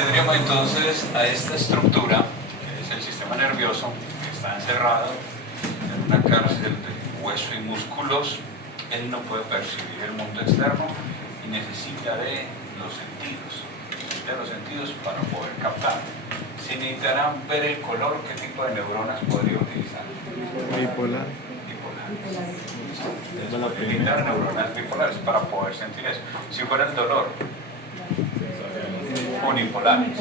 Tendríamos entonces a esta estructura, que es el sistema nervioso, que está encerrado en una cárcel de hueso y músculos. Él no puede percibir el mundo externo y necesita de los sentidos para poder captar. Si necesitaran ver el color, ¿qué tipo de neuronas podría utilizar? Bipolar. Necesitar neuronas bipolares para poder sentir eso. Si fuera el dolor, unipolares.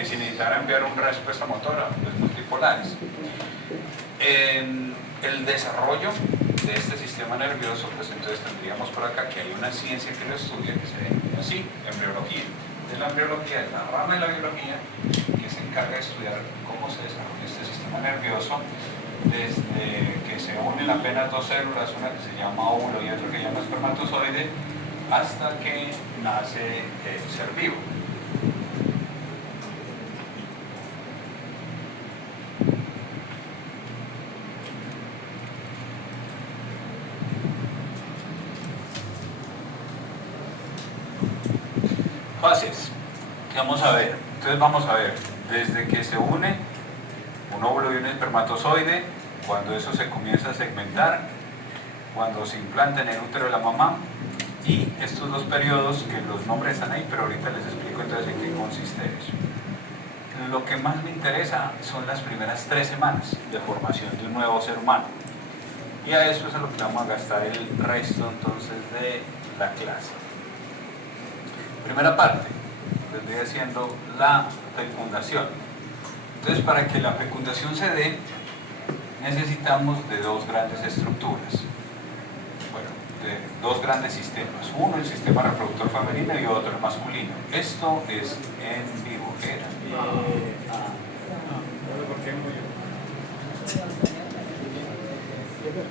Y si necesitaran enviar una respuesta motora, pues multipolares. En el desarrollo de este sistema nervioso, pues entonces tendríamos por acá que hay una ciencia que lo estudia, que se denomina así, embriología. De la embriología es la rama de la biología que se encarga de estudiar cómo se desarrolla este sistema nervioso desde que se unen apenas dos células, una que se llama óvulo y otra que se llama espermatozoide, hasta que nace el ser vivo. Fases. Vamos a ver. Entonces vamos a ver, desde que se une un óvulo y un espermatozoide, cuando eso se comienza a segmentar, cuando se implanta en el útero de la mamá, y estos dos periodos que los nombres están ahí, pero ahorita les explico entonces en qué consiste eso. Lo que más me interesa son las primeras 3 semanas de formación de un nuevo ser humano. Y a eso es a lo que vamos a gastar el resto entonces de la clase. Primera parte, vendría siendo la fecundación. Entonces, para que la fecundación se dé, necesitamos de dos grandes estructuras. Bueno, de dos grandes sistemas. Uno, el sistema reproductor femenino, y otro, el masculino. Esto es en vivo. ¿Qué era?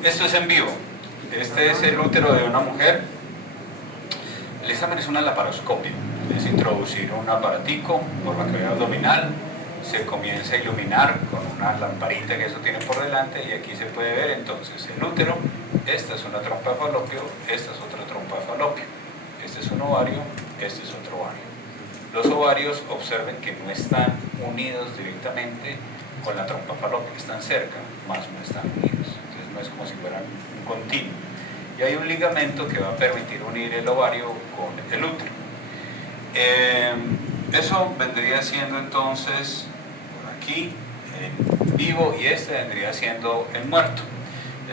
Esto es en vivo. Este es el útero de una mujer. El examen es una laparoscopia. Es introducir un aparatico por la cavidad abdominal. Se comienza a iluminar con una lamparita que eso tiene por delante, y aquí se puede ver entonces el útero. Esta es una trompa de falopio, esta es otra trompa de falopio. Este es un ovario, este es otro ovario. Los ovarios, observen que no están unidos directamente con la trompa falopia, están cerca, más no están unidos. Entonces no es como si fueran un continuo. Y hay un ligamento que va a permitir unir el ovario con el útero. Eso vendría siendo entonces por aquí el vivo, y este vendría siendo el muerto.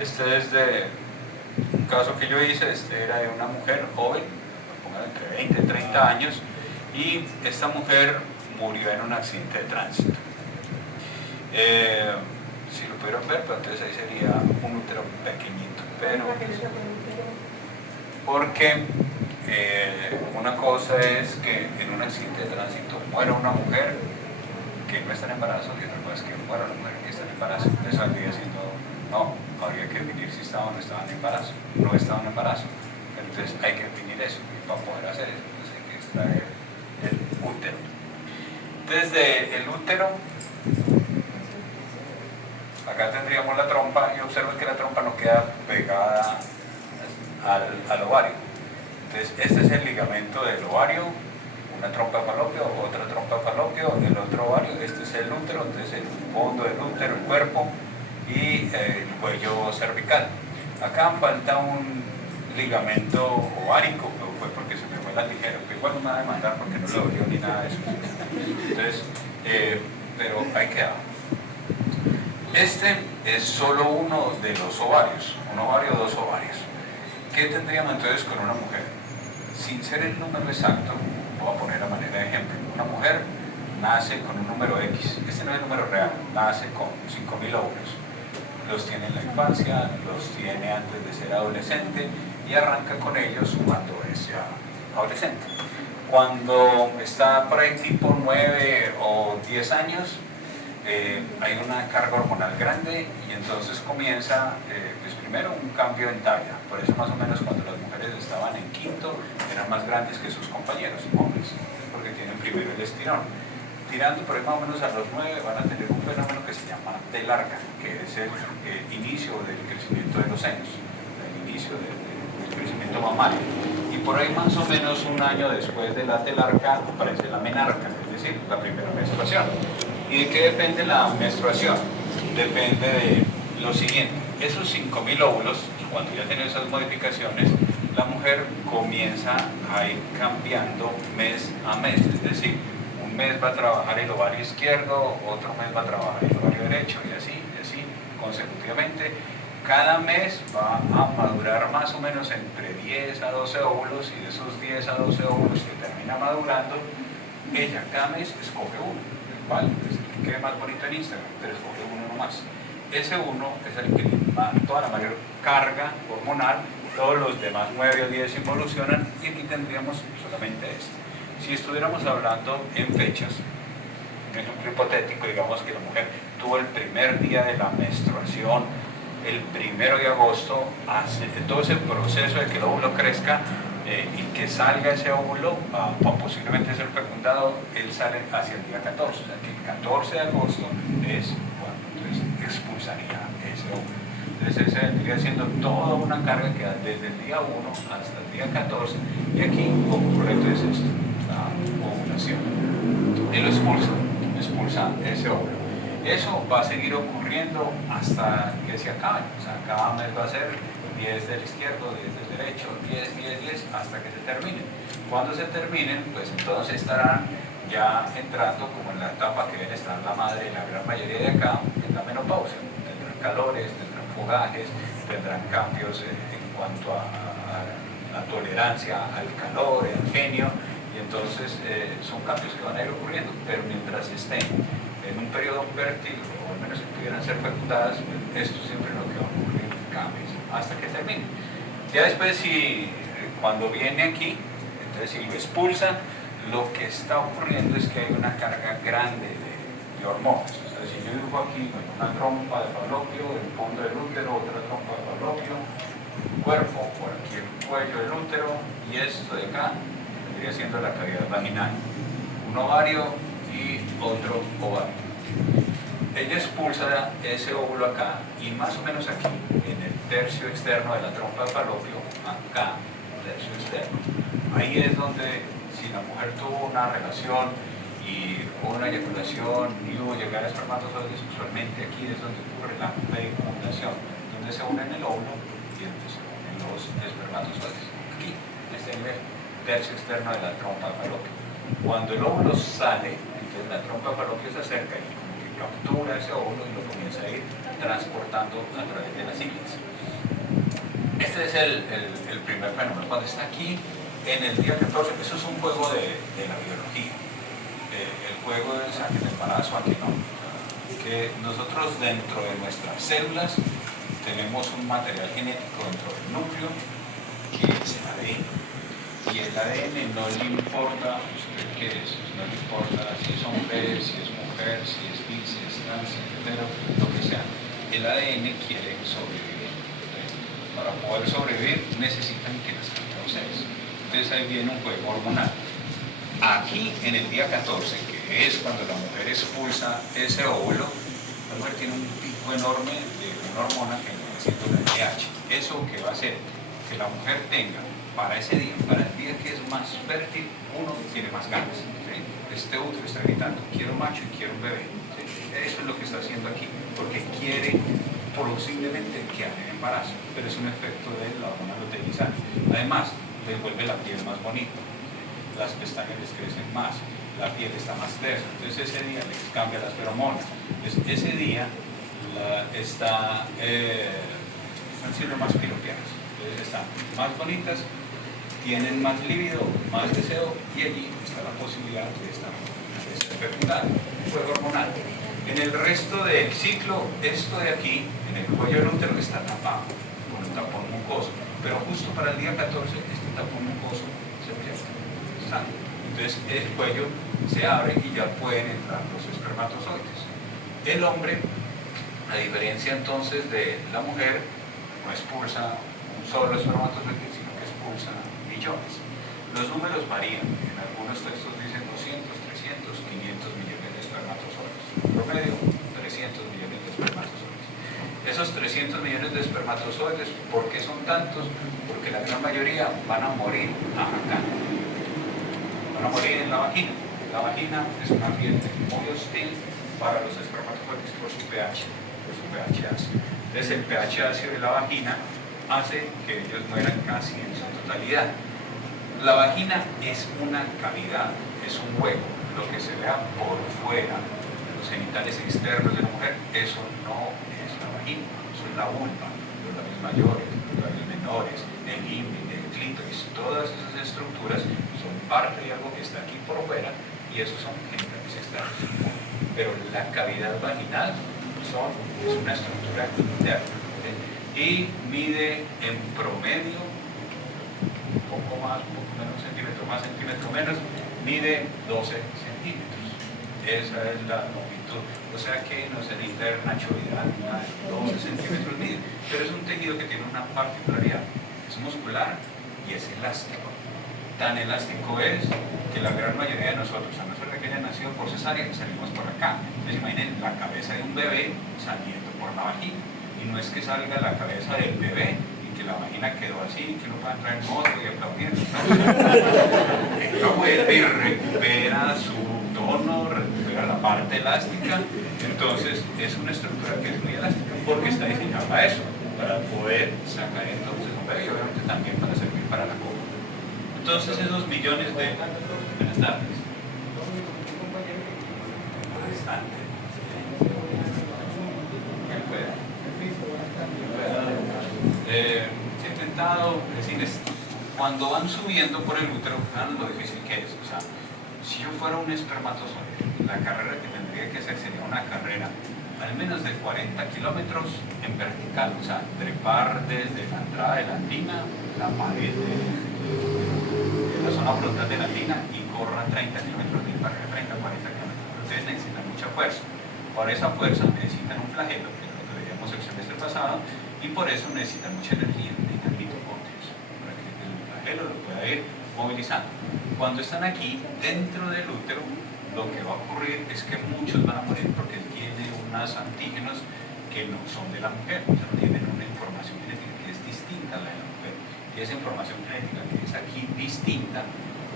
Este es de un caso que yo hice. Este era de una mujer joven, entre 20 y 30 años, y esta mujer murió en un accidente de tránsito. Si lo pudieron ver, pero entonces ahí sería un útero pequeñito, pero porque una cosa es que en un accidente de tránsito muera una mujer que no está en embarazo, y otra cosa es que muera una mujer que está en embarazo. Eso habría sido, no, habría que definir si estaba o no estaba en embarazo. No estaba en embarazo, pero entonces hay que definir eso, y para poder hacer eso pues hay que extraer el útero. Desde el útero, acá tendríamos la trompa, y observen que la trompa no queda pegada al ovario. Entonces este es el ligamento del ovario, una trompa de falopio, otra trompa de falopio, el otro ovario. Este es el útero, entonces el fondo del útero, el cuerpo y el cuello cervical. Acá falta un ligamento ovárico, pero fue porque se me fue la tijera, que igual no me va a demandar porque no lo dolió ni nada de eso. Entonces, pero ahí queda. Este es solo uno de los ovarios, un ovario o dos ovarios. ¿Qué tendríamos entonces con una mujer? Sin ser el número exacto, lo voy a poner a manera de ejemplo. Una mujer nace con un número X, este no es el número real, nace con 5.000 óvulos. Los tiene en la infancia, los tiene antes de ser adolescente, y arranca con ellos cuando es ya adolescente. Cuando está por ahí tipo 9 o 10 años, hay una carga hormonal grande, y entonces comienza pues primero un cambio en talla. Por eso más o menos cuando las mujeres estaban en quinto eran más grandes que sus compañeros hombres, porque tienen primero el estirón. Tirando por ahí más o menos a los 9 van a tener un fenómeno que se llama telarca, que es el inicio del crecimiento de los senos, el inicio del crecimiento mamario. Y por ahí más o menos un año después de la telarca aparece la menarca, decir, la primera menstruación. ¿Y de qué depende la menstruación? Depende de lo siguiente: esos 5.000 óvulos, cuando ya tienen esas modificaciones, la mujer comienza a ir cambiando mes a mes, es decir, un mes va a trabajar el ovario izquierdo, otro mes va a trabajar el ovario derecho, y así consecutivamente. Cada mes va a madurar más o menos entre 10 a 12 óvulos, y de esos 10 a 12 óvulos que termina madurando, ella cada mes escoge uno, el cual es el que quede más bonito en Instagram, pero escoge uno nomás. Ese uno es el que da toda la mayor carga hormonal, todos los demás 9 o 10 involucionan, y aquí tendríamos solamente este. Si estuviéramos hablando en fechas, un ejemplo hipotético, digamos que la mujer tuvo el primer día de la menstruación el 1 de agosto, hace todo ese proceso de que el óvulo crezca y que salga ese óvulo para posiblemente ser fecundado, él sale hacia el día 14, o sea que el 14 de agosto es cuando entonces expulsaría ese óvulo. Entonces ese vendría siendo toda una carga que da desde el día 1 hasta el día 14, y aquí como correcto es esto, la ovulación. Y lo expulsa ese óvulo. Eso va a seguir ocurriendo hasta que se acabe, o sea, cada mes va a ser 10 del izquierdo, 10 del derecho, 10, 10, 10, hasta que se termine. Cuando se terminen, pues entonces estarán ya entrando como en la etapa que debe estar la madre, la gran mayoría de acá, en la menopausia. Tendrán calores, tendrán fogajes, tendrán cambios en cuanto a la tolerancia al calor, al genio, y entonces son cambios que van a ir ocurriendo, pero mientras estén en un periodo fértil, o al menos si pudieran ser fecundadas, esto siempre es lo que va a ocurrir, cambios, hasta que termine. Ya después, cuando viene aquí, entonces si lo expulsan, lo que está ocurriendo es que hay una carga grande de hormonas. O sea, si yo dibujo aquí una trompa de falopio, el fondo del útero, otra trompa de falopio, un cuerpo, por aquí el cuello del útero, y esto de acá vendría siendo la cavidad vaginal, un ovario y otro ovario. Ella expulsa ese óvulo acá, y más o menos aquí, en el tercio externo de la trompa de falopio, acá, tercio externo, ahí es donde, si la mujer tuvo una relación y hubo una eyaculación y hubo llegar a espermatozoides, usualmente aquí es donde ocurre la fecundación, donde se unen el óvulo y donde se unen los espermatozoides. Aquí, en este nivel, tercio externo de la trompa de falopio. Cuando el óvulo sale, entonces la trompa de falopio se acerca y como que captura ese óvulo y lo comienza a ir transportando a través de las ciclas. Este es el primer fenómeno. Cuando está aquí en el día 14, eso es un juego de la biología. El juego es aquí en el embarazo, aquí no. Que nosotros dentro de nuestras células tenemos un material genético dentro del núcleo que es el ADN. Y el ADN no le importa usted qué es, no le importa si es hombre, si es mujer, si es bi, si es trans, si es hetero, lo que sea. El ADN quiere sobrevivir. Para poder sobrevivir necesitan que nazcan los seres. Entonces ahí viene un juego hormonal. Aquí en el día 14, que es cuando la mujer expulsa ese óvulo, la mujer tiene un pico enorme de una hormona que es la LH. Eso que va a hacer que la mujer tenga para ese día, para el día que es más fértil, uno tiene más ganas. ¿Sí? Este útero está gritando, quiero macho y quiero un bebé. ¿Sí? Eso es lo que está haciendo aquí, porque quiere posiblemente que haya embarazo, pero es un efecto de la hormona luteinizante. Además, les vuelve la piel más bonita, ¿sí? Las pestañas les crecen más, la piel está más tersa, entonces ese día les cambia las feromonas. Entonces ese día están siendo más piropeadas, entonces están más bonitas, tienen más líbido, más deseo, y allí está la posibilidad de estar fecundada, juego hormonal. En el resto del ciclo, esto de aquí, en el cuello del útero, está tapado con un tapón mucoso, pero justo para el día 14, este tapón mucoso se sale. Entonces el cuello se abre y ya pueden entrar los espermatozoides. El hombre, a diferencia entonces de la mujer, no expulsa un solo espermatozoide, sino que expulsa millones. Los números varían. En algunos textos dicen 200, 300, 500 millones de espermatozoides. En promedio, 300 millones de espermatozoides. Esos 300 millones de espermatozoides, ¿por qué son tantos? Porque la gran mayoría van a morir acá. Van a morir en la vagina. La vagina es un ambiente muy hostil para los espermatozoides por su pH ácido. Entonces el pH ácido de la vagina hace que ellos mueran casi en su totalidad. La vagina es una cavidad, es un hueco. Lo que se vea por fuera, los genitales externos de la mujer, eso no es la vagina, eso es la vulva, los labios mayores, los labios menores, el límite, el clítoris, todas esas estructuras son parte de algo que está aquí por fuera y esos son genitales externos. Pero la cavidad vaginal es una estructura interna, ¿okay? Y mide en promedio un poco más, un poco menos, centímetro más, centímetro menos, mide 12 centímetros. Esa es la longitud. O sea que no se necesita nachoidad, 12 centímetros mide. Pero es un tejido que tiene una particularidad. Es muscular y es elástico. Tan elástico es que la gran mayoría de nosotros, a no ser que hayan nacido por cesárea, salimos por acá. Entonces imaginen la cabeza de un bebé saliendo por la vagina. Y no es que salga la cabeza del bebé que la vagina quedó así, que no puede entrar en moto y aplaudir. Ella vuelve y recupera su tono, recupera la parte elástica. Entonces es una estructura que es muy elástica porque está diseñada para eso, para poder sacar entonces un bebé y obviamente también para servir para la copa. Entonces esos millones de... Buenas tardes. Bastante. He intentado decirles, cuando van subiendo por el útero, vean lo difícil que es. O sea, si yo fuera un espermatozoide, la carrera que tendría que hacer sería una carrera al menos de 40 kilómetros en vertical, o sea, trepar desde la entrada de la tina, la pared de la zona frontal de la tina y corran 30 kilómetros de carrera, 30, 40 kilómetros. Ustedes necesitan mucha fuerza. Por esa fuerza necesitan un flagelo, que es lo que veíamos el semestre pasado, y por eso necesitan mucha energía, necesitan mitocondrias, para que el flagelo lo pueda ir movilizando. Cuando están aquí, dentro del útero, lo que va a ocurrir es que muchos van a morir porque tiene unos antígenos que no son de la mujer, o sea, tienen una información genética que es distinta a la de la mujer. Y esa información genética que es aquí distinta,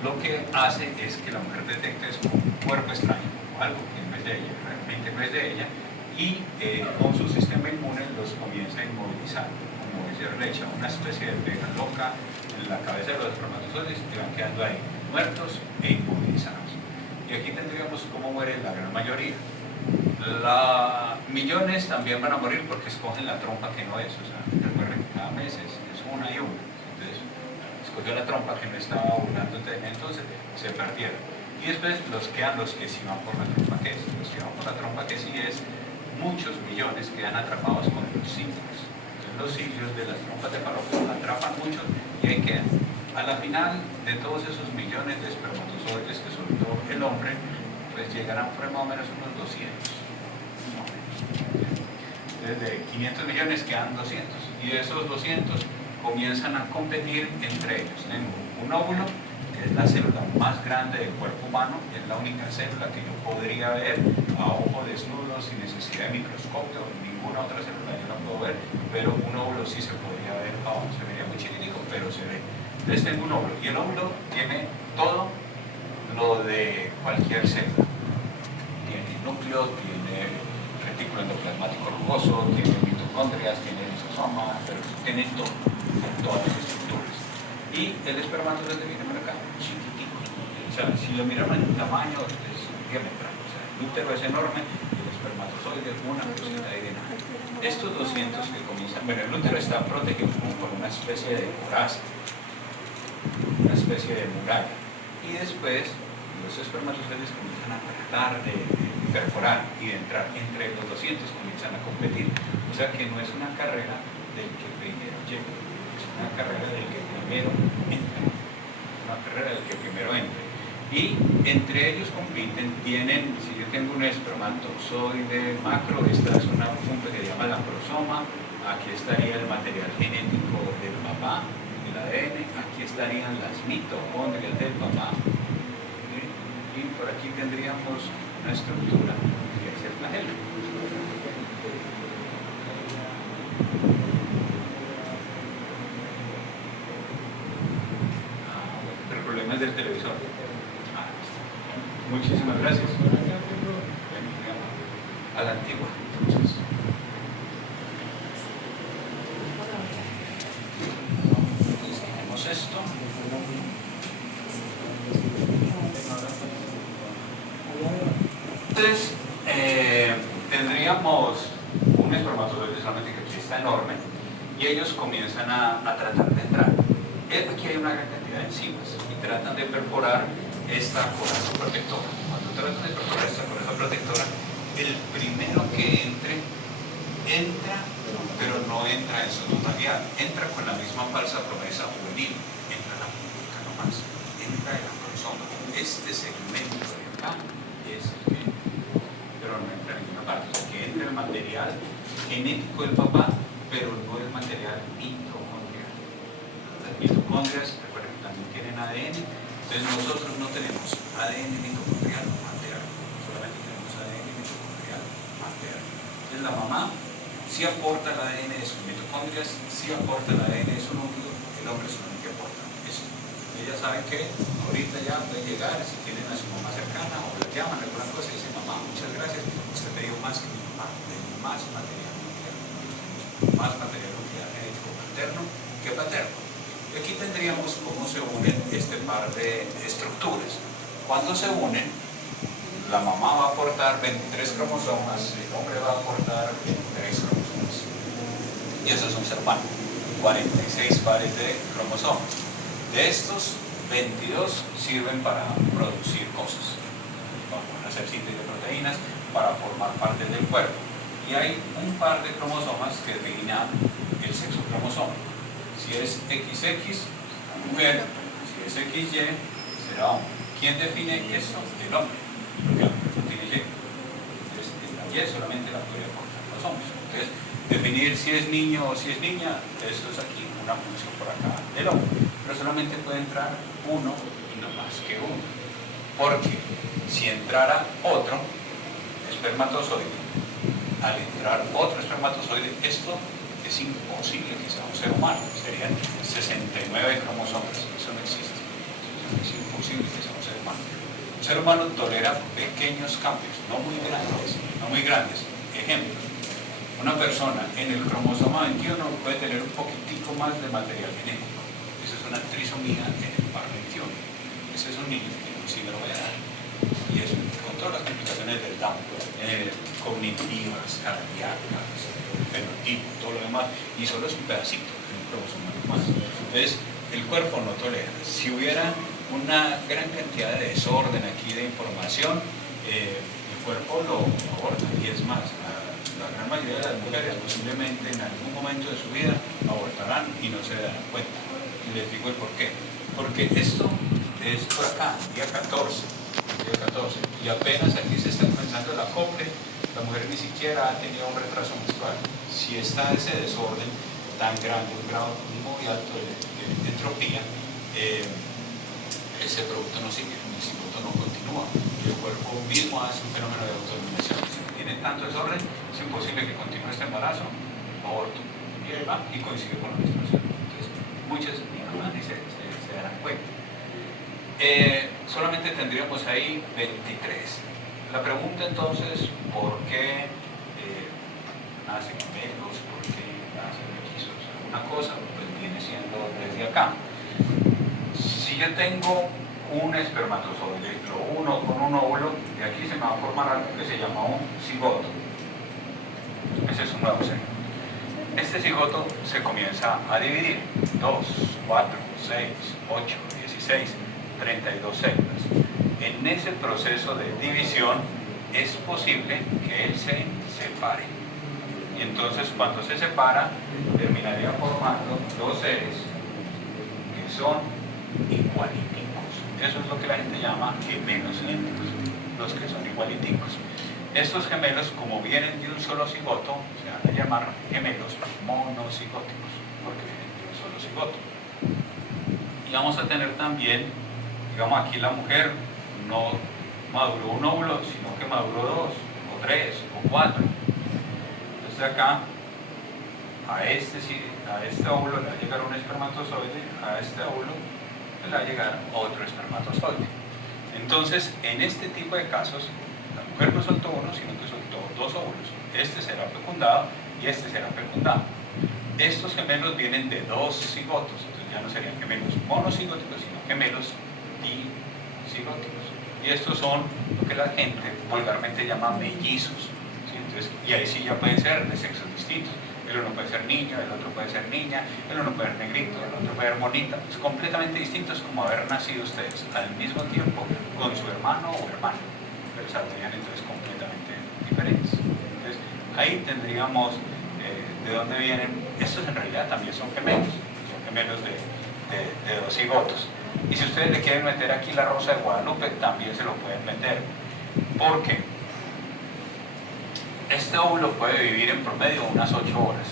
lo que hace es que la mujer detecte es un cuerpo extraño, algo que no es de ella, realmente no es de ella, y con su sistema inmune los comienza a inmovilizar, como se le echa una especie de pega loca en la cabeza de los espermatozoides y van quedando ahí muertos e inmovilizados. Y aquí tendríamos cómo muere la gran mayoría. Millones también van a morir porque escogen la trompa que no es, o sea, recuerden que cada mes es una y una. Entonces, escogió la trompa que no estaba ovulando, entonces se perdieron. Y después quedan los que sí van por la trompa que es. Los que van por la trompa que sí es, muchos millones quedan atrapados con los cilios. Entonces los cilios de las trompas de Falopio atrapan mucho y ahí quedan. A la final de todos esos millones de espermatozoides que soltó el hombre, pues llegarán por más o menos unos 200. Desde 500 millones quedan 200. Y de esos 200 comienzan a competir entre ellos. Tengo un óvulo, que es la célula más grande del cuerpo humano, es la única célula que yo podría ver a ojo desnudo, sin necesidad de microscopio, ninguna otra célula yo la puedo ver, pero un óvulo sí se podría ver a ojo, se vería muy chiquitico, pero se ve. Entonces tengo un óvulo, y el óvulo tiene todo lo de cualquier célula. Tiene núcleo, tiene retículo endoplasmático rugoso, tiene mitocondrias, tiene lisosoma, pero tiene todo, todas las estructuras. Y el espermatozoide viene por acá, chiquitito. O sea, si lo miramos en tamaño, es diametral. O sea, el útero es enorme y el espermatozoide es una cosita de nada. Estos 200 que comienzan, bueno, el útero está protegido por una especie de coraza, una especie de muralla. Y después los espermatozoides comienzan a tratar de perforar y de entrar entre los 200, comienzan a competir. O sea que no es una carrera del que primero llegue, es una carrera del que primero entre. Una carrera del que primero entre. Y entre ellos compiten, tienen, si yo tengo un espermatozoide macro, esta es una punta que se llama la prosoma, aquí estaría el material genético del papá, el ADN, aquí estarían las mitocondrias del papá, ¿sí? Y por aquí tendríamos una estructura que es el flagelo. El problema es del televisor. Muchísimas gracias. A la antigua. Entonces, tenemos esto. Entonces, tendríamos un espermatozoide solamente que está enorme y ellos comienzan a tratar de entrar. Aquí hay una gran cantidad de enzimas y tratan de perforar esta coraza protectora. Cuando tratan de perforar esta coraza protectora, el primero que entra, pero no entra en su totalidad, entra con la misma falsa promesa juvenil, entra la pública nomás, entra el cromosoma. Este segmento de acá es el que pero no entra en ninguna parte, o sea que entra el material genético del papá, pero no el material mitocondrial. Las mitocondrias, recuerden que también tienen ADN, entonces nosotros no tenemos ADN mitocondrial materno, solamente tenemos ADN mitocondrial materno. Entonces la mamá sí aporta el ADN de sus mitocondrias, sí aporta el ADN de su núcleo, el hombre solamente aporta esto. Ella sabe que ahorita ya puede llegar, si tienen a su mamá cercana o la llaman alguna cosa y dicen, mamá, muchas gracias, usted me dio más que mi mamá, me dio más material nuclear, más material nuclear genético materno que paterno. Y aquí tendríamos cómo se unen este par de estructuras. Cuando se unen, la mamá va a aportar 23 cromosomas, el hombre va a aportar 23 cromosomas. Y eso es un ser humano, 46 pares de cromosomas. De estos, 22 sirven para producir cosas, para hacer síntesis de proteínas, para formar partes del cuerpo. Y hay un par de cromosomas que definen el sexo cromosoma. Si es XX, será mujer, si es XY, será hombre. ¿Quién define esto? El hombre, porque el hombre no tiene Y. Entonces, la Y solamente la podría aportar los hombres. Entonces, definir si es niño o si es niña, esto es aquí, una función por acá del hombre. Pero solamente puede entrar uno y no más que uno. Porque si entrara otro espermatozoide, al entrar otro espermatozoide, esto es imposible que sea un ser humano. Serían 69 cromosomas. Eso no existe. Es imposible que sea un ser humano. Un ser humano tolera pequeños cambios, no muy grandes. Ejemplo, una persona en el cromosoma 21 puede tener un poquitico más de material genético. Esa es una trisomía en el par 21. Ese es un niño que tiene un síndrome de Down. Y eso con todas las complicaciones del Down, cognitivas, cardíacas, fenotipo, todo lo demás. Y solo es un pedacito de un cromosoma más. Entonces, el cuerpo no tolera. Si hubiera una gran cantidad de desorden aquí de información, el cuerpo lo aborta. Y es más, la gran mayoría de las mujeres posiblemente en algún momento de su vida abortarán y no se darán cuenta. Y les digo el por qué. Porque esto es por acá, día 14, y apenas aquí se está comenzando el acople, la mujer ni siquiera ha tenido un retraso menstrual. Si está ese desorden tan grande, un grado muy alto de entropía, ese producto no sigue, el cigoto no continúa, y el cuerpo mismo hace un fenómeno de autoeliminación. Si tiene tanto desorden, es imposible que continúe este embarazo, aborto, y ahí va, y coincide con la menstruación. Entonces, muchas mamás ni se darán cuenta. Solamente tendríamos ahí 23. La pregunta entonces, ¿por qué nacen gemelos? ¿Por qué nacen mellizos? Alguna cosa, pues viene siendo desde acá. Si yo tengo un espermatozoide, lo uno con un óvulo, de aquí se me va a formar algo que se llama un cigoto. Ese es un nuevo seno. Este cigoto se comienza a dividir, 2, 4, 6, 8, 16, 32 células. En ese proceso de división es posible que él se separe. Y entonces cuando se separa, terminaría formando dos seres que son igualiticos. Eso es lo que la gente llama gemelos idénticos, los que son igualiticos. Estos gemelos, como vienen de un solo cigoto, se van a llamar gemelos monocigóticos, porque vienen de un solo cigoto. Y vamos a tener también, digamos, aquí la mujer no maduró un óvulo, sino que maduró 2, o 3, o 4. Entonces acá, a este óvulo le va a llegar un espermatozoide, a este óvulo le va a llegar otro espermatozoide. Entonces, en este tipo de casos, la mujer no soltó uno, sino que soltó dos óvulos. Este será fecundado y este será fecundado. Estos gemelos vienen de dos cigotos, entonces ya no serían gemelos monocigóticos, sino gemelos dicigóticos. Y estos son lo que la gente vulgarmente llama mellizos, ¿sí? Entonces, y ahí sí ya pueden ser de sexos distintos. El uno puede ser niño, el otro puede ser niña, el uno puede ser negrito, el otro puede ser bonita. Es completamente distinto, es como haber nacido ustedes al mismo tiempo con su hermano o hermana, pero saldrían entonces completamente diferentes. Entonces, ahí tendríamos de dónde vienen. Estos en realidad también son gemelos de dos cigotos. Y si ustedes le quieren meter aquí la rosa de Guadalupe, también se lo pueden meter. ¿Por qué? Este óvulo puede vivir en promedio unas 8 horas,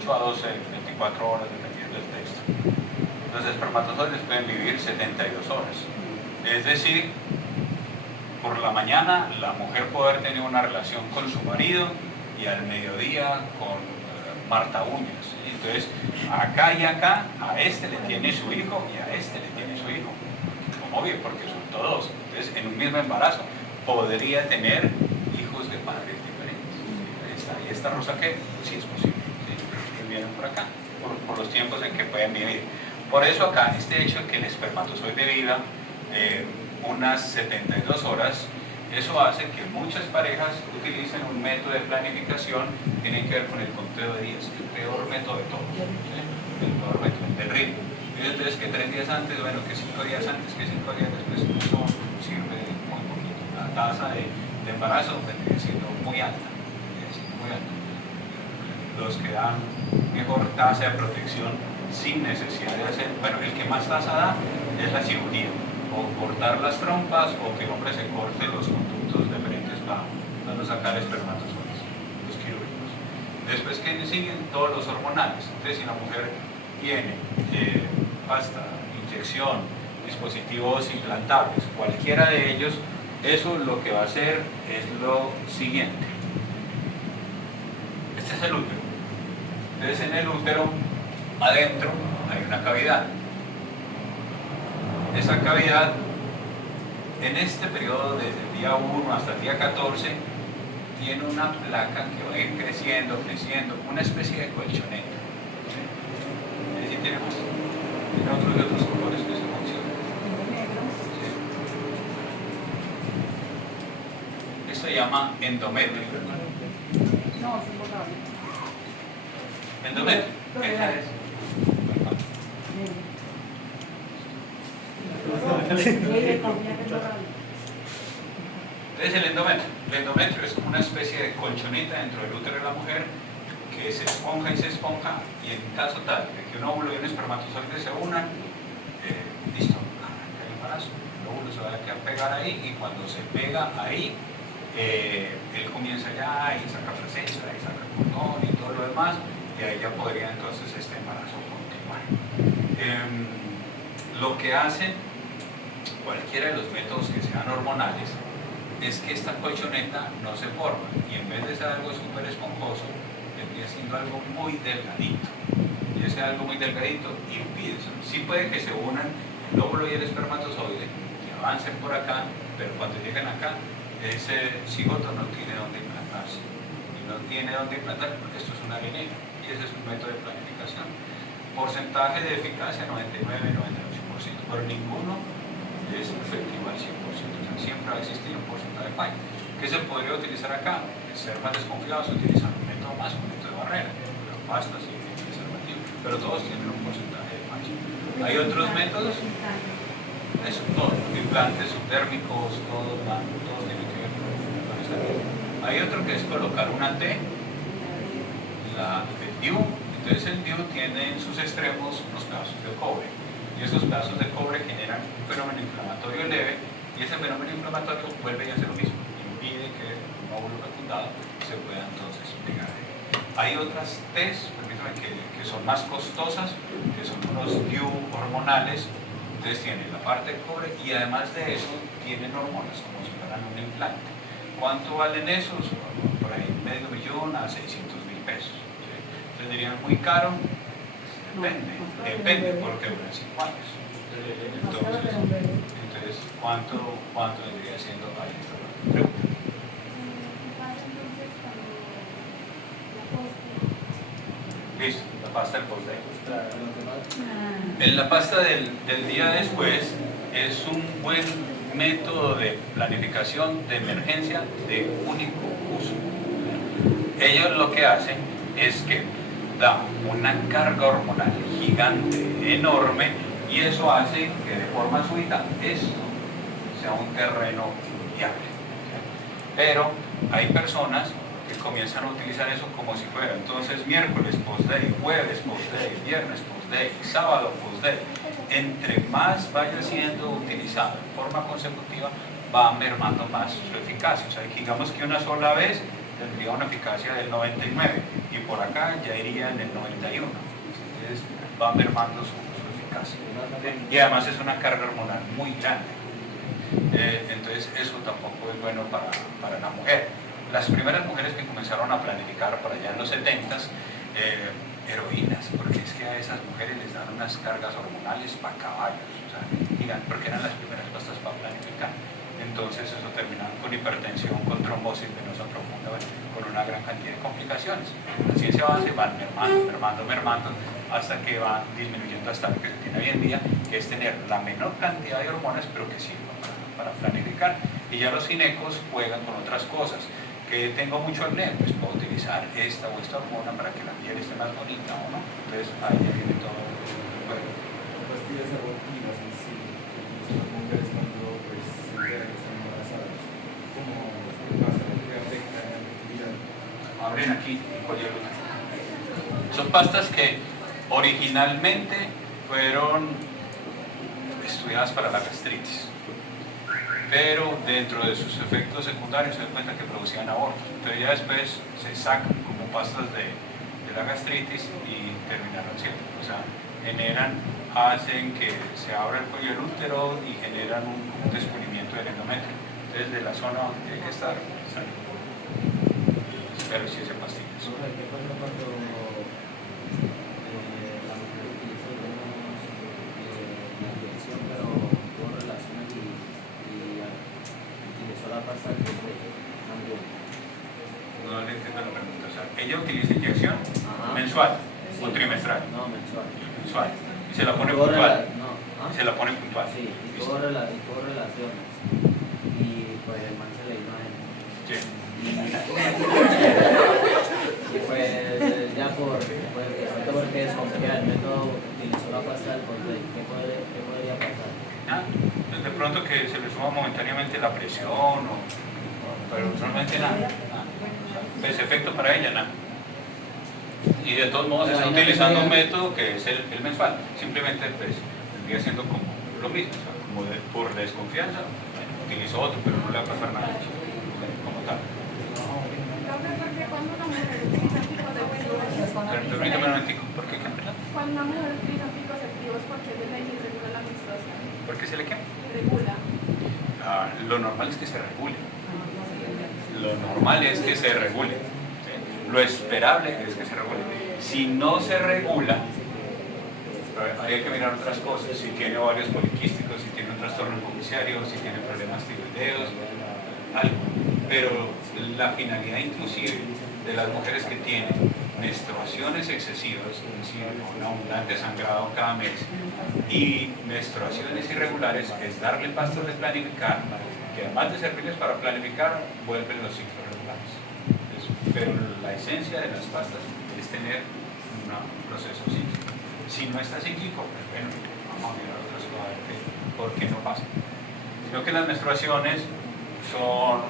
8 a 12, 24 horas dependiendo del texto. Los espermatozoides pueden vivir 72 horas. Es decir, por la mañana la mujer puede haber tenido una relación con su marido y al mediodía con Marta Uñas. Entonces, acá y acá, a este le tiene su hijo y a este le tiene su hijo. Como bien, porque son todos. Entonces, en un mismo embarazo podría tener hijos de padres diferentes. ¿Y esta rosa qué? Sí es posible. ¿Sí? Que vienen por acá, por los tiempos en que pueden vivir. Por eso acá, este hecho de que el espermatozoide viva unas 72 horas, eso hace que muchas parejas utilicen un método de planificación que tiene que ver con el conteo de días, el peor método de todos, ¿sí? El peor método, del ritmo. Entonces, que 3 días antes, bueno, que 5 días antes, que 5 días después, eso sirve muy poquito. La tasa de embarazo vendría siendo muy alta, Los que dan mejor tasa de protección sin necesidad de hacer, bueno, el que más tasa da es la cirugía, o cortar las trompas, o que el hombre se corte los conductos deferentes para no sacar espermatozoides, los quirúrgicos. Después que siguen todos los hormonales. Entonces, si la mujer tiene pasta, inyección, dispositivos implantables, cualquiera de ellos, eso lo que va a hacer es lo siguiente. Este es el útero. Entonces, en el útero, adentro, hay una cavidad. Esa cavidad, en este periodo, desde el día 1 hasta el día 14, tiene una placa que va a ir creciendo, una especie de colchoneta. ¿Sí? Así tenemos. Tiene otros colores que se funcionan. ¿Sí? Esto se llama endometrio. No, es imborrable. Endometrio. ¿Qué es? Entonces el endometrio es como una especie de colchoneta dentro del útero de la mujer que se esponja y en caso tal de que un óvulo y un espermatozoide se unan, listo, arranca el embarazo. El óvulo se va a pegar ahí y cuando se pega ahí, él comienza ya y saca placenta y saca cordón y todo lo demás y ahí ya podría entonces este embarazo continuar. Lo que hace cualquiera de los métodos que sean hormonales es que esta colchoneta no se forma y en vez de ser algo súper esponjoso vendría siendo algo muy delgadito y ese algo muy delgadito impide eso. Sí puede que se unan el óvulo y el espermatozoide, que avancen por acá, pero cuando lleguen acá ese cigoto no tiene dónde implantarse y no tiene dónde implantar porque esto es una arenera y ese es un método de planificación. Porcentaje de eficacia 99-98%, pero ninguno es efectivo al 100%, o sea, siempre va a existir un porcentaje de falla. ¿Qué se podría utilizar acá? Ser más desconfiados, utilizar un método más, un método de barrera, pero pastas y preservativos, pero todos tienen un porcentaje de falla. Hay otros métodos, eso, todos, implantes subdérmicos, todos tienen que ver con esta cosa. Hay otro que es colocar una T, el DIU. Entonces el DIU tiene en sus extremos unos pedazos de cobre. Y esos pedazos de cobre generan un fenómeno inflamatorio leve y ese fenómeno inflamatorio vuelve a hacer lo mismo, impide que un óvulo fecundado se pueda entonces pegar. Hay otras Ts, permítame, que son más costosas, que son unos DIU hormonales, entonces tienen la parte de cobre y además de eso tienen hormonas como si fueran un implante. ¿Cuánto valen esos? Por ahí $500,000 a $600,000 pesos. ¿Sí? Entonces dirían muy caro. Depende, porque duran 5 años. Entonces Entonces, ¿cuánto vendría siendo ahí esta pregunta? Listo, la pasta del post-day. En la pasta del día después es un buen método de planificación de emergencia de único uso. Ellos lo que hacen es que da una carga hormonal gigante, enorme, y eso hace que de forma súbita esto sea un terreno inviable. Pero hay personas que comienzan a utilizar eso como si fuera entonces miércoles post-day, jueves post-day, viernes post-day, sábado post-day. Entre más vaya siendo utilizado en forma consecutiva, va mermando más su eficacia. O sea, digamos que una sola vez tendría una eficacia del 99 y por acá ya iría en el 91. Entonces va mermando su eficacia. Y además es una carga hormonal muy grande. Entonces eso tampoco es bueno para la mujer. Las primeras mujeres que comenzaron a planificar por allá en los 70s, heroínas, porque es que a esas mujeres les dan unas cargas hormonales para caballos, o sea, porque eran las primeras pastas para planificar. Entonces eso terminaba con hipertensión, con trombosis venosa profunda, con una gran cantidad de complicaciones. La ciencia base va mermando, hasta que va disminuyendo hasta lo que se tiene hoy en día, que es tener la menor cantidad de hormonas, pero que sirvan para planificar. Y ya los ginecos juegan con otras cosas. Que tengo mucho acné, pues puedo utilizar esta o esta hormona para que la piel esté más bonita o no. Entonces ahí ya viene todo el juego. Pastillas abortivas en sí, que las mujeres cuando pues, se enteran que están embarazadas, ¿cómo pasa? ¿Qué afecta a la fertilidad? Abren aquí el cuello. Son pastas que originalmente fueron estudiadas para la gastritis, pero dentro de sus efectos secundarios se dan cuenta que producían abortos. Entonces ya después se sacan como pastas de la gastritis y terminaron siendo. O sea, hacen que se abra el cuello del útero y generan un descubrimiento del endometrio. Entonces de la zona donde tiene que estar, sale. Pero sí se pastillas. ¿Qué pasa cuando la mujer utiliza, digamos, la inyección, pero tuvo relaciones y utilizó la pasta del post-day también? No le entiendo la pregunta. O sea, ella utiliza inyección mensual o trimestral. No, mensual. Mensual. Y se la pone Tuvo puntual. ¿Ah? Y se la pone puntual. Sí, y tuvo relaciones. Y pues el man se le vino a él. Sí. Y pues ya porque desconfía el método utilizó la pasta del post-day, ¿qué podría pasar? De pronto que se le suma momentáneamente la presión, pero usualmente nada. Pues efecto para ella, nada. Y de todos modos está utilizando un método que es el mensual. Simplemente pues vendría siendo como lo mismo, o sea, como por desconfianza, utilizó otro, pero no le va a pasar nada como tal. Cuando una mujer utiliza anticonceptivos, Permítame un momentico, ¿por qué? cuando una mujer utiliza anticonceptivos, porque se le regula la menstruación. ¿Por qué se le quema? Regula. Lo normal es que se regule. Lo normal es que se regule. ¿Sí? Lo esperable es que se regule. Si no se regula, hay que mirar otras cosas. Si tiene ovarios poliquísticos, si tiene un trastorno inmunitario, si tiene problemas tiroideos, algo. Pero la finalidad inclusive de las mujeres que tienen menstruaciones excesivas, es decir, un abundante sangrado cada mes, y menstruaciones irregulares, es darle pastas de planificar, que además de servirles para planificar, vuelven los ciclos regulares. Pero la esencia de las pastas es tener un proceso cíclico. Si no está cíclico, pues bueno, vamos a mirar otras cosas, ¿por qué no pasa? Sino que las menstruaciones son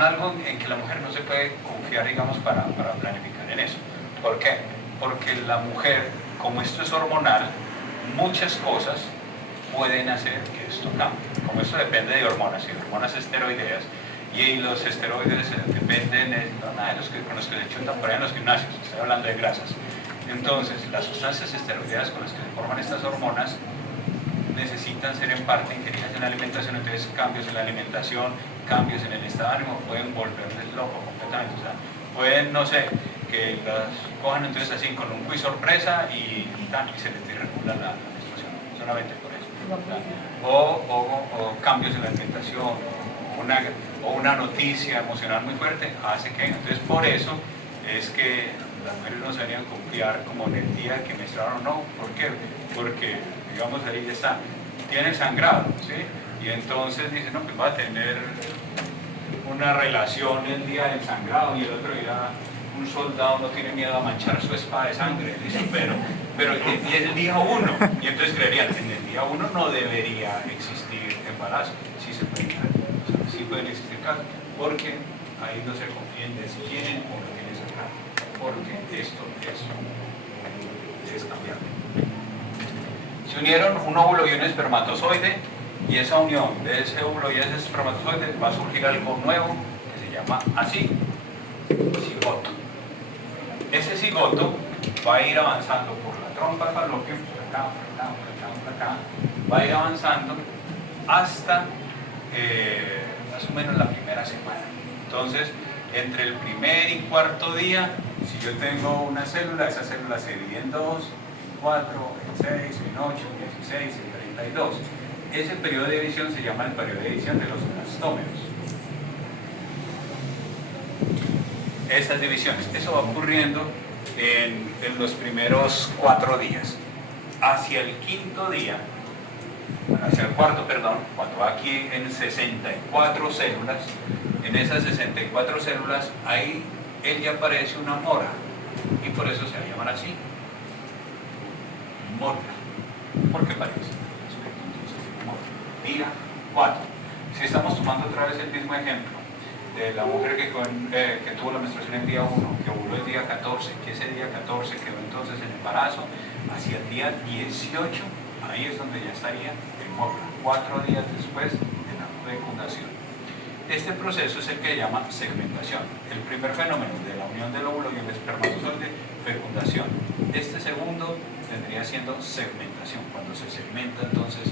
algo en que la mujer no se puede confiar, digamos, para planificar en eso. ¿Por qué? Porque la mujer, como esto es hormonal, muchas cosas pueden hacer que esto cambie. Como esto depende de hormonas, y hormonas esteroideas, y los esteroides dependen de los con los que se chutan por ahí en los gimnasios, estoy hablando de grasas. Entonces, las sustancias esteroideas con las que se forman estas hormonas necesitan ser en parte ingeridas en la alimentación, entonces cambios en la alimentación, cambios en el estado de ánimo pueden volverles loco completamente. O sea, pueden, no sé, que las cojan entonces así con un quiz sorpresa y se les desregula la menstruación, solamente por eso. o cambios en la alimentación, o una noticia emocional muy fuerte, hace que venga. Entonces, por eso es que las mujeres no se deberían confiar como en el día que menstruaron o no. ¿Por qué? Porque, digamos, ahí está, tiene sangrado, ¿sí? Y entonces dice, no, pues va a tener una relación el día del sangrado, y el otro día un soldado no tiene miedo a manchar su espada de sangre, dice, pero y es el día 1, y entonces creerían, en el día 1 no debería existir embarazo. Sí se puede dar, o sea, sí pueden existir casos, porque ahí no se confíen de si tienen o no tienen sangrado, porque esto es cambiante. Se unieron un óvulo y un espermatozoide, y esa unión de ese óvulo y ese espermatozoide va a surgir algo nuevo que se llama así, cigoto. Ese cigoto va a ir avanzando por la trompa falopio, por acá, por acá, va a ir avanzando hasta más o menos la primera semana. Entonces, entre el primer y cuarto día, si yo tengo una célula, esa célula se divide en 2, en 4, en 6, en 8, en 16, en 32. Ese periodo de división se llama el periodo de división de los blastómeros. Esas divisiones, eso va ocurriendo en los primeros 4 días. Hacia el quinto día, hacia el cuarto, perdón, cuando va aquí en 64 células, en esas 64 células, ahí ya aparece una mora, y por eso se llaman así, mora. ¿Por qué parece? Día 4. Si estamos tomando otra vez el mismo ejemplo de la mujer que tuvo la menstruación en día 1, que ovuló el día 14, que ese día 14 quedó entonces en embarazo, hacia el día 18, ahí es donde ya estaría en móvil, 4 días después de la fecundación. Este proceso es el que se llama segmentación. El primer fenómeno de la unión del óvulo y el espermatozoide, fecundación. Este segundo vendría siendo segmentación, cuando se segmenta entonces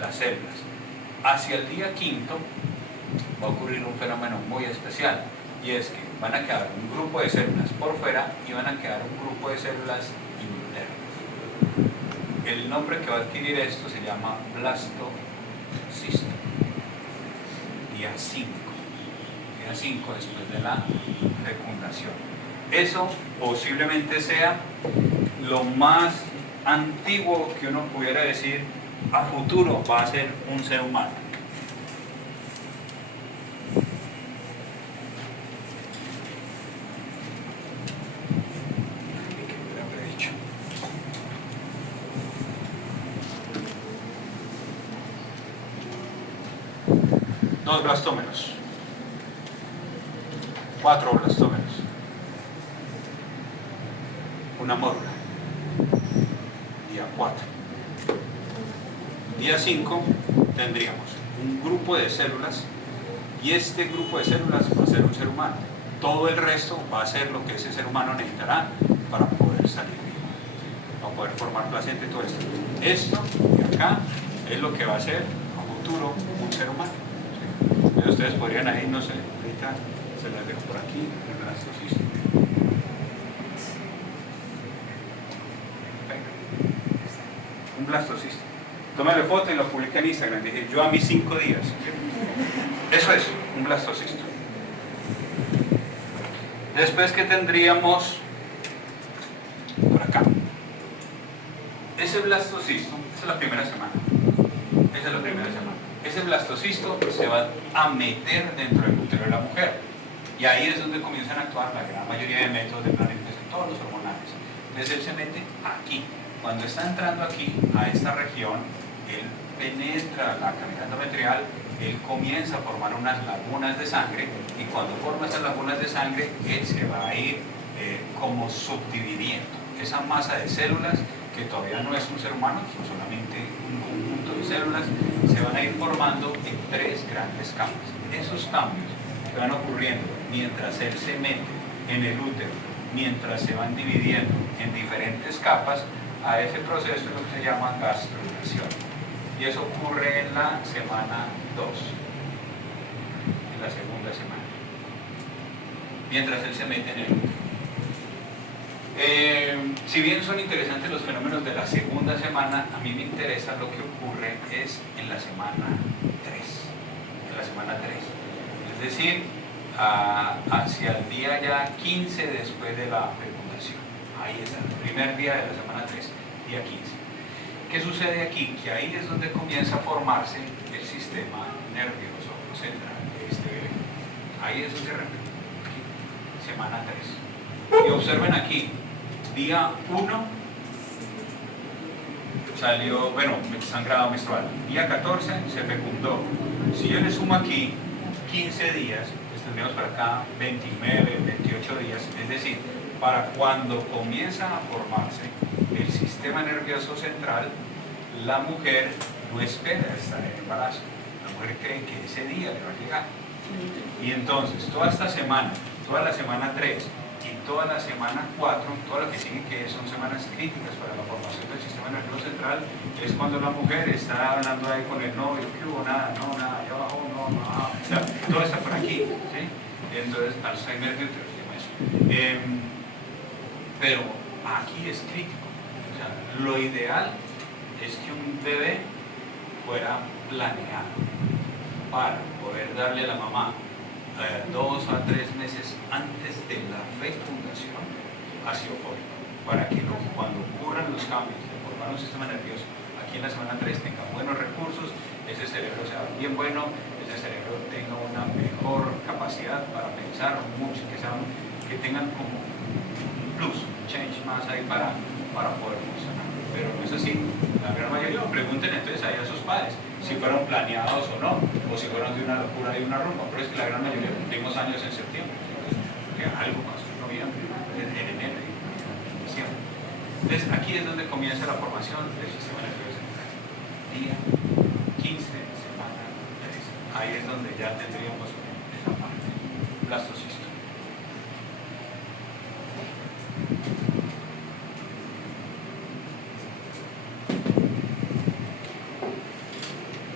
las células. Hacia el día quinto va a ocurrir un fenómeno muy especial, y es que van a quedar un grupo de células por fuera y van a quedar un grupo de células internas. El nombre que va a adquirir esto se llama blastocisto. Día 5 después de la fecundación. Eso posiblemente sea lo más antiguo que uno pudiera decir a futuro va a ser un ser humano. Dos blastómeros, 4 blastómeros, una mórula, día 4. Día 5 tendríamos un grupo de células, y este grupo de células va a ser un ser humano. Todo el resto va a ser lo que ese ser humano necesitará para poder salir vivo, ¿sí? Para poder formar placenta y todo esto. Esto de acá es lo que va a ser a futuro un ser humano. Entonces ustedes podrían ahí, no sé, ahorita se las dejo por aquí, el blastocisto. Un blastocisto. Tómale foto y lo publica en Instagram. Dije, yo a mis 5 días. Eso es, un blastocisto. Después, ¿qué tendríamos por acá? Ese blastocisto, esa es la primera semana. Esa es la primera semana. Ese blastocisto se va a meter dentro del útero de la mujer, y ahí es donde comienzan a actuar la gran mayoría de métodos de planificación, todos los hormonales. Entonces él se mete aquí. Cuando está entrando aquí a esta región, él penetra la cavidad endometrial, él comienza a formar unas lagunas de sangre, y cuando forma esas lagunas de sangre, él se va a ir como subdividiendo. Esa masa de células, que todavía no es un ser humano, son solamente un conjunto de células, se van a ir formando en 3 grandes campos. Esos cambios que van ocurriendo mientras él se mete en el útero, mientras se van dividiendo en diferentes capas, a ese proceso es lo que se llama gastrulación. Y eso ocurre en la semana 2, en la segunda semana, mientras él se mete en el útero. Si bien son interesantes los fenómenos de la segunda semana, a mí me interesa lo que ocurre es en la semana 3. En la semana 3. Es decir, hacia el día ya 15 después de la fecundación. Ahí está, el primer día de la semana 3, día 15. ¿Qué sucede aquí? Que ahí es donde comienza a formarse el sistema nervioso central de este bebé. Ahí es donde arranca, semana 3. Y observen aquí, día 1 salió, bueno, sangrado menstrual. Día 14 se fecundó. Si yo le sumo aquí 15 días, pues tendríamos para acá 29, 28 días. Es decir, para cuando comienza a formarse el sistema nervioso central, la mujer no espera estar en embarazo. La mujer cree que ese día le va a llegar. Y entonces, toda esta semana, toda la semana 3 y toda la semana 4, toda la que sigue, que son semanas críticas para la formación del sistema nervioso central, es cuando la mujer está hablando ahí con el novio, ¿qué hubo? Nada, no, nada, ya bajó, no, no, o sea, todo está por aquí, ¿sí? Entonces, Alzheimer de útero se llama eso. Pero aquí es crítico. O sea, lo ideal es que un bebé fuera planeado para poder darle a la mamá 2 a 3 meses antes de la fecundación ácido fólico, para que cuando ocurran los cambios de formar un sistema nervioso aquí en la semana 3 tenga buenos recursos, ese cerebro sea bien bueno, ese cerebro tenga una mejor capacidad para pensar mucho, que tengan como un plus, un change más ahí para poder funcionar. Pero no es así. La gran mayoría, pregunten entonces ahí a sus padres si fueron planeados o no, o si fueron de una locura y una rumba. Pero es que la gran mayoría cumplimos años en septiembre, porque algo pasó en noviembre, en enero y en diciembre. Entonces aquí es donde comienza la formación del sistema nervioso central. Día 15, semana 3. Ahí es donde ya tendríamos esa parte, blastocisto.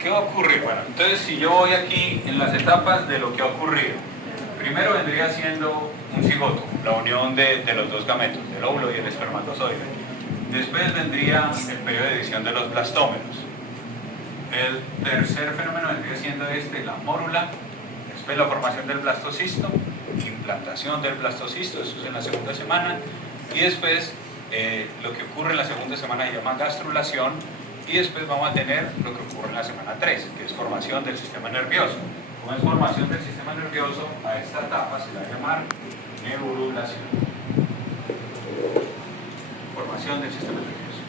¿Qué va a ocurrir? Bueno, entonces si yo voy aquí en las etapas de lo que ha ocurrido, primero vendría siendo un cigoto, la unión de los dos gametos, del óvulo y el espermatozoide. Después vendría el periodo de división de los blastómeros. El tercer fenómeno vendría siendo la mórula. Después la formación del blastocisto, implantación del blastocisto, eso es en la segunda semana. Y después lo que ocurre en la segunda semana se llama gastrulación. Y después vamos a tener lo que ocurre en la semana 3, que es formación del sistema nervioso. Como es formación del sistema nervioso, a esta etapa se le va a llamar neurulación. Formación del sistema nervioso.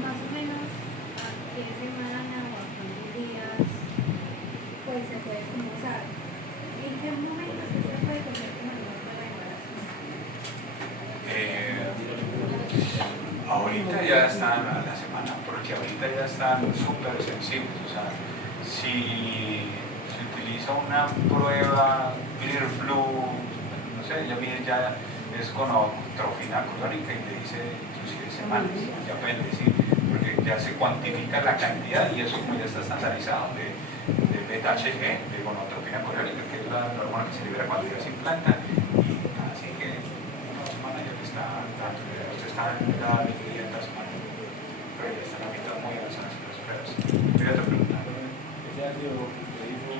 Más o menos a qué semana o a cuántos días pues se puede comenzar. ¿En qué momento se puede comenzar con el embarazo? Ahorita ya están a la semana, porque ahorita ya están súper sensibles. O sea, si se utiliza una prueba Clear Blue, no sé, ya es con trofina crónica y le dice inclusive semanas, ya pueden decir, porque ya se cuantifica la cantidad y eso como ya está estandarizado de beta-HG, de gonotrofina crónica, que es la hormona que se libera cuando ya se implanta, y así que una semana ya le está dando, usted está en cada 20 días la semana, pero ya está en la mitad muy avanzadas las pruebas. Voy a te preguntar. Ese ácido que usted dijo,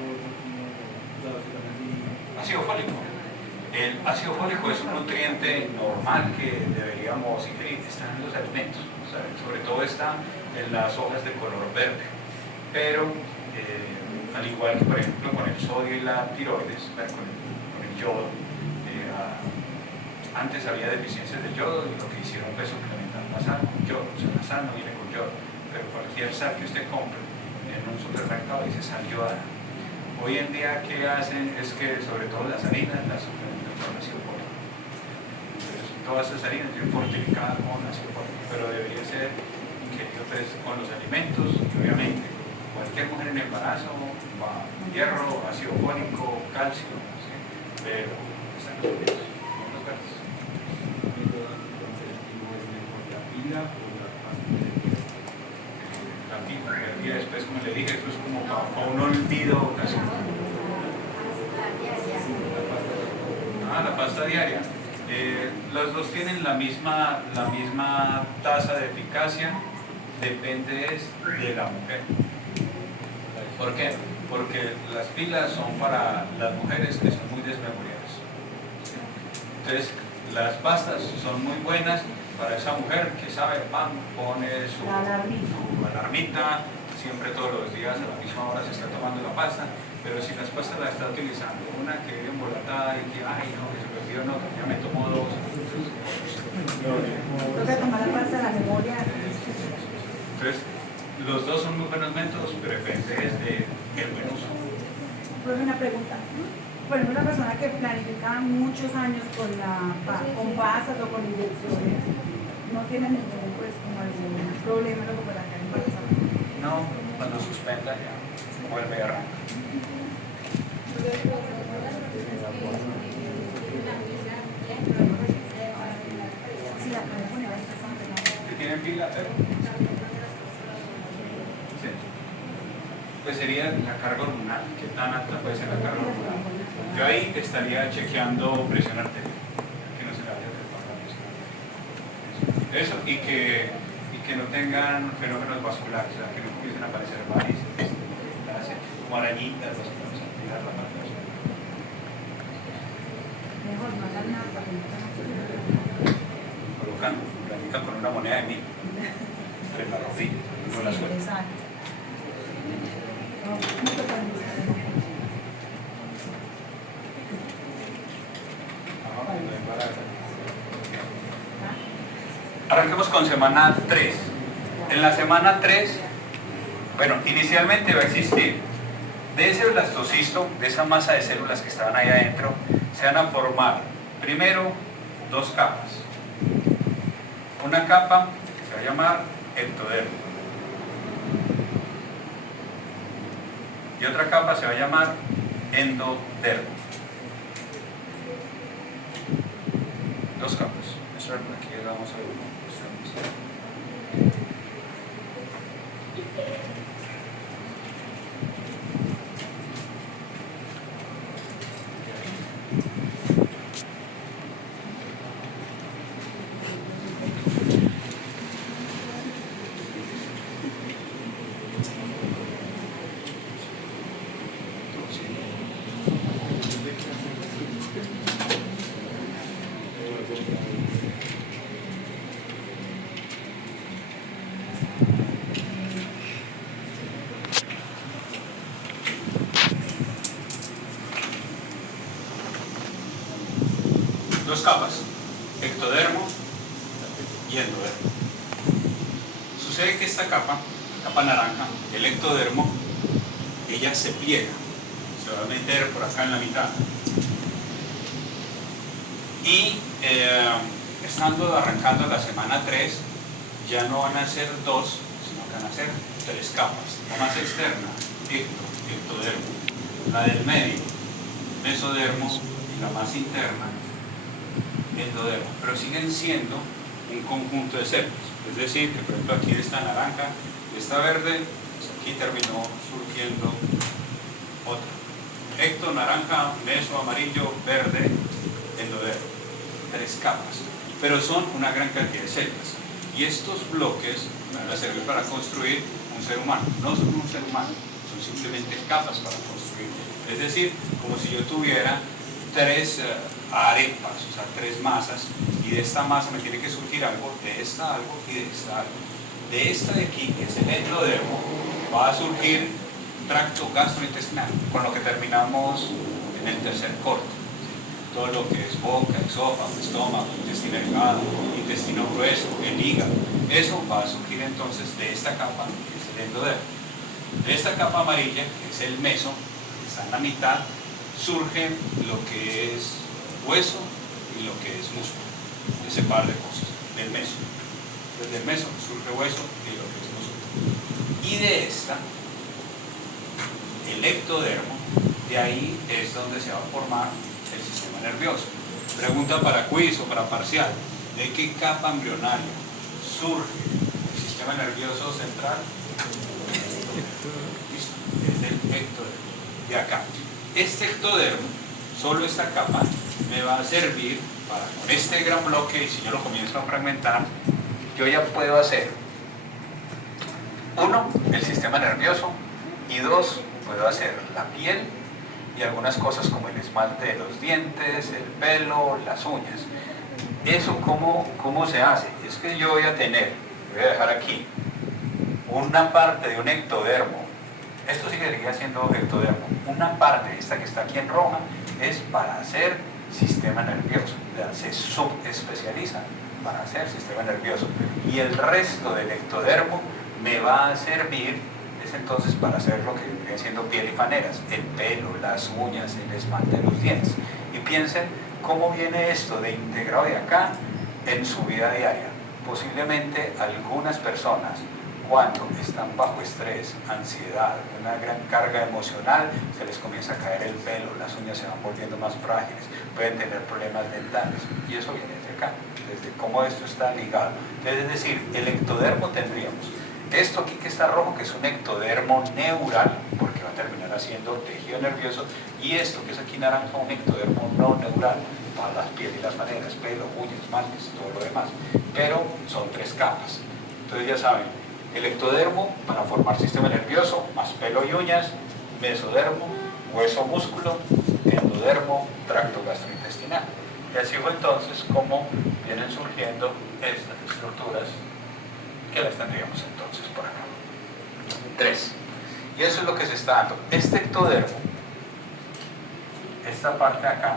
Ácido fólico. El ácido fólico es un nutriente normal que deberíamos ingerir, está en los alimentos, o sea, sobre todo está en las hojas de color verde, pero al igual que por ejemplo con el sodio y la tiroides, con el yodo, antes había deficiencias de yodo y lo que hicieron fue suplementar la sal con yodo. O sea, la sal no viene con yodo, pero cualquier sal que usted compre en un supermercado dice sal yodada. Hoy en día, ¿qué hacen? Es que sobre todo las harinas las suplementan con ácido fólico. Entonces, todas esas harinas tienen fortificadas con ácido fólico, pero debería ser ingerido pues, con los alimentos y obviamente cualquier mujer en embarazo va hierro, ácido fólico, calcio, ¿sí? Pero están los alimentos. Y después, como le dije, esto es como para un olvido ocasional. La pasta diaria. Los dos tienen la misma tasa de eficacia, depende es de la mujer. ¿Por qué? Porque las pilas son para las mujeres que son muy desmemoriadas. Entonces, las pastas son muy buenas para esa mujer que sabe, pone su alarmita, siempre todos los días a la misma hora se está tomando la pasta, pero si las pastas las está utilizando una que vive embolatada y que, ay no, que se me olvidó, no, que ya me tomo dos. Toca tomar la pasta de la memoria. Entonces, los dos son muy buenos métodos, pero depende del buen uso. Profe, una pregunta. Por ejemplo, una persona que planifica muchos años con pasas o con inyecciones, ¿no tiene ningún, pues, como algún problema luego para quedar embarazada? No, cuando suspenda ya vuelve a arrancar. Si la pueden poner así, ¿Que tienen pila? Sí. Pues sería la carga hormonal. ¿Qué tan alta puede ser la carga hormonal? Yo ahí estaría chequeando presión arterial, que no se le vaya a trepar la presión. Eso, y que no tengan fenómenos vasculares, o sea, que no comiencen a aparecer varices, como arañitas, los que vamos a tirar la parte vascular. mejor no hagan nada para que no Colocan planita con una moneda de 1000 entre la rodilla, no la sueltan. exacto. Arranquemos con semana 3. En la semana 3, bueno, inicialmente va a existir de ese blastocisto, de esa masa de células que estaban ahí adentro, se van a formar primero dos capas. Una capa que se va a llamar ectodermo y otra capa se va a llamar endodermo. Dos capas. Eso es aquí vamos a ver. Dos capas, ectodermo y endodermo. Sucede que esta capa naranja, el ectodermo, ella se pliega, se va a meter por acá en la mitad. Y estando arrancando la semana 3, ya no van a ser dos, sino que van a ser 3 capas. La más externa, ectodermo, la del medio, mesodermo, y la más interna, endodermo, pero siguen siendo un conjunto de células. Es decir, que por ejemplo aquí esta naranja, esta verde, pues aquí terminó surgiendo otra. Ecto, naranja, meso, amarillo, verde, endodermo. 3 capas, pero son una gran cantidad de células. Y estos bloques van a servir para construir un ser humano. No son un ser humano, son simplemente capas para construir. Es decir, como si yo tuviera 3 arepas, o sea, 3 masas, y de esta masa me tiene que surgir algo, de esta algo y de esta algo. De esta de aquí, que es el endodermo, va a surgir tracto gastrointestinal, con lo que terminamos en el tercer corte. Todo lo que es boca, esófago, estómago, intestino delgado, intestino grueso, el hígado, eso va a surgir entonces de esta capa, que es el endodermo. De esta capa amarilla, que es el meso, que está en la mitad, surgen lo que es hueso y lo que es músculo, ese par de cosas, del meso. Desde el meso surge hueso y lo que es músculo. Y de esta, el ectodermo, de ahí es donde se va a formar el sistema nervioso. Pregunta para quiz o para parcial: ¿de qué capa embrionaria surge el sistema nervioso central? Listo, es del ectodermo, de acá. Este ectodermo, solo esta capa, me va a servir con este gran bloque, y si yo lo comienzo a fragmentar, yo ya puedo hacer, uno, el sistema nervioso, y dos, puedo hacer la piel y algunas cosas como el esmalte de los dientes, el pelo, las uñas. ¿Eso cómo se hace? Es que yo voy a dejar aquí una parte de un ectodermo. Esto seguiría siendo ectodermo. Una parte, esta que está aquí en roja, es para hacer sistema nervioso. Se subespecializa para hacer sistema nervioso. Y el resto del ectodermo me va a servir, es entonces para hacer lo que viene siendo piel y faneras, el pelo, las uñas, el esmalte de los dientes. Y piensen cómo viene esto de integrado de acá en su vida diaria. Posiblemente algunas personas, cuando están bajo estrés, ansiedad, una gran carga emocional, se les comienza a caer el pelo, las uñas se van volviendo más frágiles, pueden tener problemas dentales, y eso viene desde acá, desde cómo esto está ligado. Es decir, el ectodermo tendríamos esto aquí que está rojo, que es un ectodermo neural, porque va a terminar haciendo tejido nervioso, y esto que es aquí naranja, un ectodermo no neural, para las pieles y las maneras, pelo, uñas, esmaltes, todo lo demás, pero son 3 capas. Entonces ya saben, el ectodermo para formar sistema nervioso, más pelo y uñas, mesodermo, hueso, músculo, endodermo, tracto gastrointestinal. Y así fue entonces como vienen surgiendo estas estructuras que las tendríamos entonces por acá. 3. Y eso es lo que se está dando. Este ectodermo, esta parte de acá,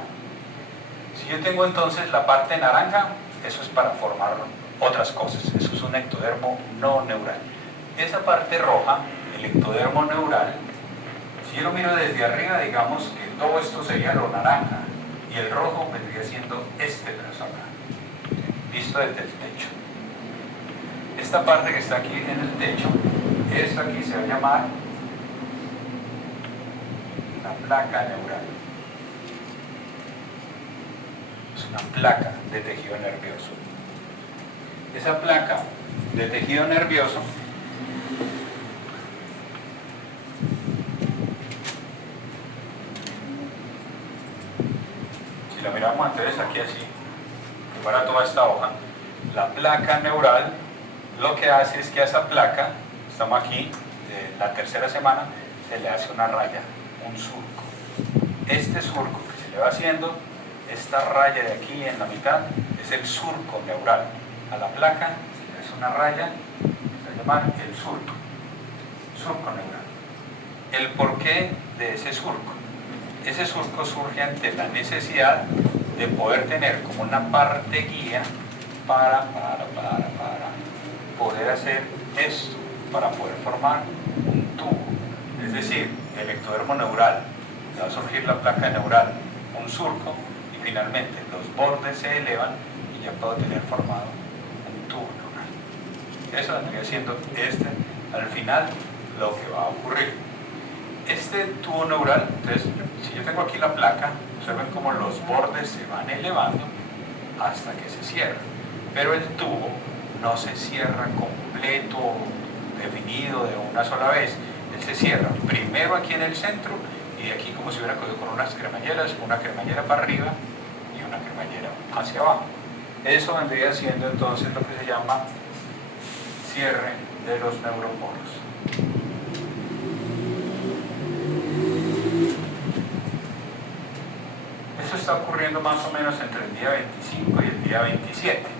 si yo tengo entonces la parte naranja, eso es para formar otras cosas. Eso es un ectodermo no neural. Esa parte roja, el ectodermo neural, si yo lo miro desde arriba, digamos que todo esto sería lo naranja y el rojo vendría siendo este pedazo acá, visto desde el techo. Esta parte que está aquí en el techo, esto aquí se va a llamar la placa neural. Es una placa de tejido nervioso. Esa placa de tejido nervioso si la miramos entonces aquí así, que para toda esta hoja, la placa neural lo que hace es que a esa placa, estamos aquí, de la 3ª semana, se le hace una raya, un surco. Este surco que se le va haciendo, esta raya de aquí en la mitad, es el surco neural. A la placa se le hace una raya, se va a llamar el surco neural. El porqué de ese surco. Ese surco surge ante la necesidad de poder tener como una parte guía para poder hacer esto, para poder formar un tubo. Es decir, el ectodermo neural, va a surgir la placa neural, un surco, y finalmente los bordes se elevan y ya puedo tener formado un tubo neural. Eso vendría siendo al final lo que va a ocurrir. Este tubo neural, entonces, si yo tengo aquí la placa, observen cómo los bordes se van elevando hasta que se cierra, pero el tubo no se cierra completo, definido de una sola vez. Él se cierra primero aquí en el centro y aquí como si hubiera cogido con unas cremalleras, una cremallera para arriba y una cremallera hacia abajo. Eso vendría siendo entonces lo que se llama cierre de los neuroporos. Eso está ocurriendo más o menos entre el día 25 y el día 27.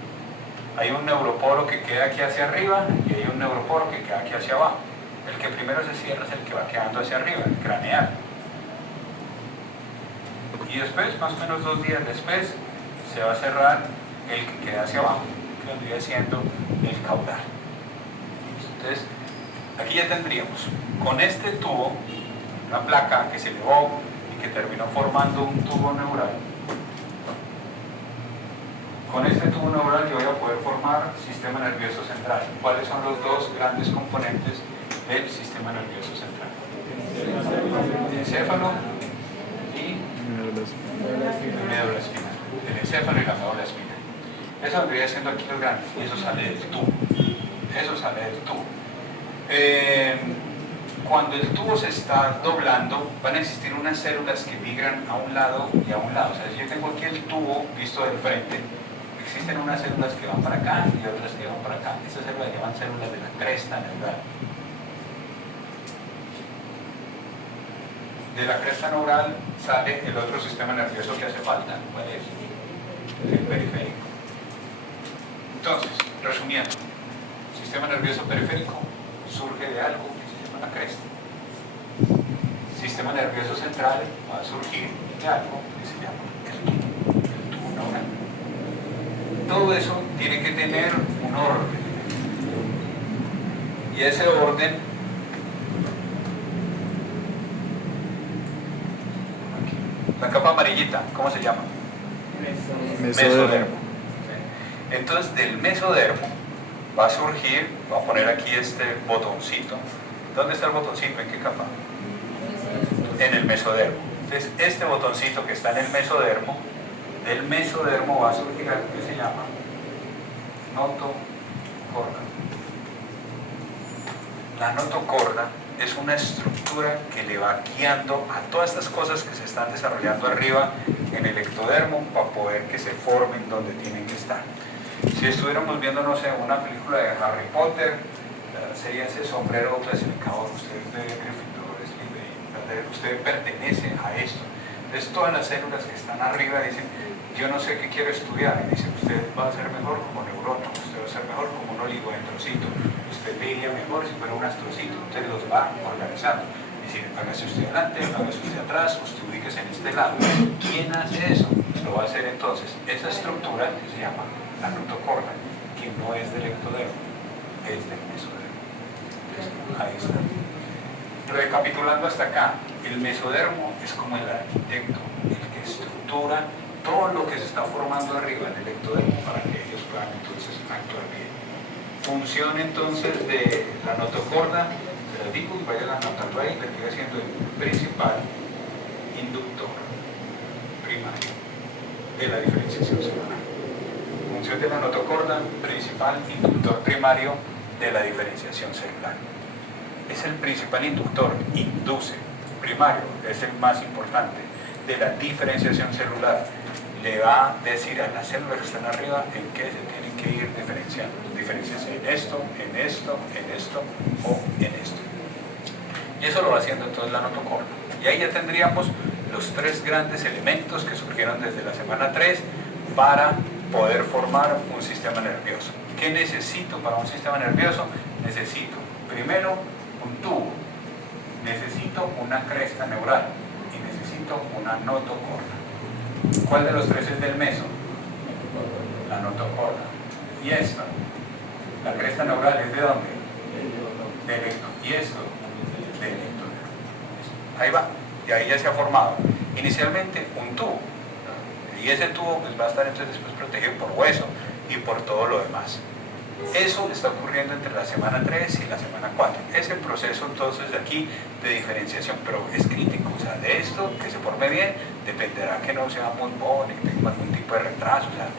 Hay un neuroporo que queda aquí hacia arriba y hay un neuroporo que queda aquí hacia abajo. El que primero se cierra es el que va quedando hacia arriba, el craneal. Y después, más o menos 2 días después, se va a cerrar el que queda hacia abajo, que vendría siendo el caudal. Entonces, aquí ya tendríamos con este tubo, una placa que se elevó y que terminó formando un tubo neural. Con este tubo neural yo voy a poder formar sistema nervioso central. ¿Cuáles son los 2 grandes componentes del sistema nervioso central? El encéfalo y la médula espinal. El encéfalo y la médula espinal. Eso vendría siendo aquí los grandes, y eso sale del tubo. Eso sale del tubo. cuando el tubo se está doblando, van a existir unas células que migran a un lado y a un lado. O sea, si yo tengo aquí el tubo visto del frente, existen unas células que van para acá y otras que van para acá. Estas células se llaman células de la cresta neural. De la cresta neural sale el otro sistema nervioso que hace falta. ¿Cuál es? El periférico. Entonces, resumiendo, el sistema nervioso periférico surge de algo que se llama la cresta. El sistema nervioso central va a surgir de algo que se llama el tubo neural. Todo eso tiene que tener un orden. Y ese orden la capa amarillita, ¿cómo se llama? Mesodermo. Entonces del mesodermo va a surgir, voy a poner aquí este botoncito. ¿Dónde está el botoncito? ¿En qué capa? En el mesodermo. Entonces este botoncito que está en el mesodermo, del mesodermo va a surgir algo que se llama notocorda. La notocorda es una estructura que le va guiando a todas estas cosas que se están desarrollando arriba en el ectodermo para poder que se formen donde tienen que estar. Si estuviéramos viendo, no sé, una película de Harry Potter, sería ese sombrero clasificador, usted es de Gryffindor, usted pertenece a esto. Entonces todas las células que están arriba dicen, yo no sé qué quiero estudiar, y dicen, usted va a ser mejor como neurono, usted va a ser mejor como un oligodendrocito, usted vería mejor si fuera un astrocito. Entonces los va organizando. Es decir, hágase usted adelante, hágase usted atrás, usted ubíquese en este lado. ¿Quién hace eso? Lo va a hacer entonces esa estructura que se llama la notocorda, que no es del ectodermo, es del mesodermo. Ahí está. Recapitulando hasta acá, el mesodermo es como el arquitecto, el que estructura todo lo que se está formando arriba del ectodermo para que ellos puedan entonces actuar bien. Función entonces de la notocorda, se la digo y vayan anotando ahí, le estoy haciendo el principal inductor primario de la diferenciación celular. Función de la notocorda, principal inductor primario de la diferenciación celular. Es el principal inductor, induce, primario, es el más importante de la diferenciación celular. Le va a decir a las células que están arriba en qué se tienen que ir diferenciando. Diferenciarse en esto, en esto, en esto o en esto. Y eso lo va haciendo entonces la notocorda. Y ahí ya tendríamos los tres grandes elementos que surgieron desde la semana 3 para poder formar un sistema nervioso. ¿Qué necesito para un sistema nervioso? Necesito primero un tubo, necesito una cresta neural y necesito una notocorda. ¿Cuál de los tres es del meso? La notocorda. ¿Y esto? La cresta neural es de dónde? Del ecto. ¿Y esto? Del ectodermo. Ahí va. Y ahí ya se ha formado inicialmente un tubo. Y ese tubo pues, va a estar entonces después protegido por hueso y por todo lo demás. Eso está ocurriendo entre la semana 3 y la semana 4. Ese proceso entonces de aquí de diferenciación, pero es crítico. O sea, de esto que se forme bien, dependerá que no sea muy bobo ni que tenga algún tipo de retraso. O sea,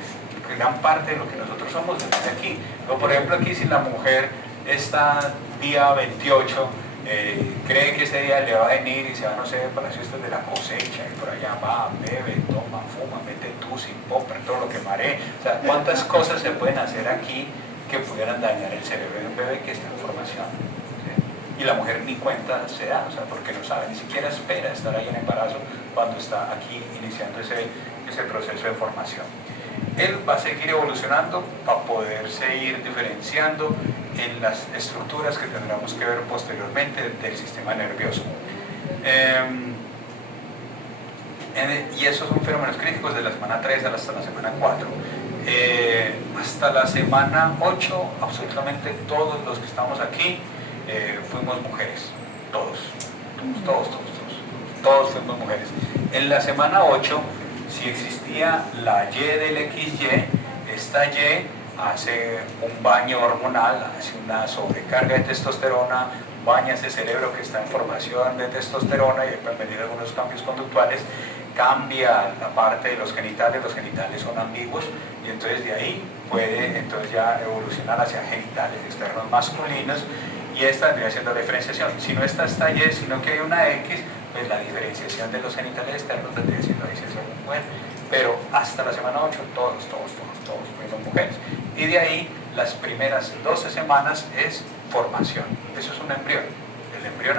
gran parte de lo que nosotros somos desde aquí. Pero, por ejemplo, aquí si la mujer está día 28, cree que ese día le va a venir y se va, no sé, para las fiestas de la cosecha y por allá va, bebe, toma, fuma, mete tusi, popper, todo lo que maree. O sea, cuántas cosas se pueden hacer aquí que pudieran dañar el cerebro de un bebé que está en formación. ¿Sí? Y la mujer ni cuenta se da, o sea, porque no sabe, ni siquiera espera estar ahí en embarazo cuando está aquí iniciando ese proceso de formación. Él va a seguir evolucionando para poderse ir diferenciando en las estructuras que tendremos que ver posteriormente del sistema nervioso. Y esos son fenómenos críticos de la semana 3 hasta la semana 4. Hasta la semana 8, absolutamente todos los que estamos aquí fuimos mujeres. Todos fuimos mujeres. En la semana 8, si existía la Y del XY, esta Y hace un baño hormonal, hace una sobrecarga de testosterona, baña ese cerebro que está en formación de testosterona y pueden venir algunos cambios conductuales, cambia la parte de los genitales son ambiguos y entonces de ahí puede entonces ya evolucionar hacia genitales externos masculinos y esta vendría siendo la diferenciación. Si no está Y, sino que hay una X, pues la diferenciación de los genitales externos vendría siendo ahí, si es hombre o mujer. Pero hasta la semana 8, todos, fuimos mujeres. Y de ahí, las primeras 12 semanas es formación. Eso es un embrión.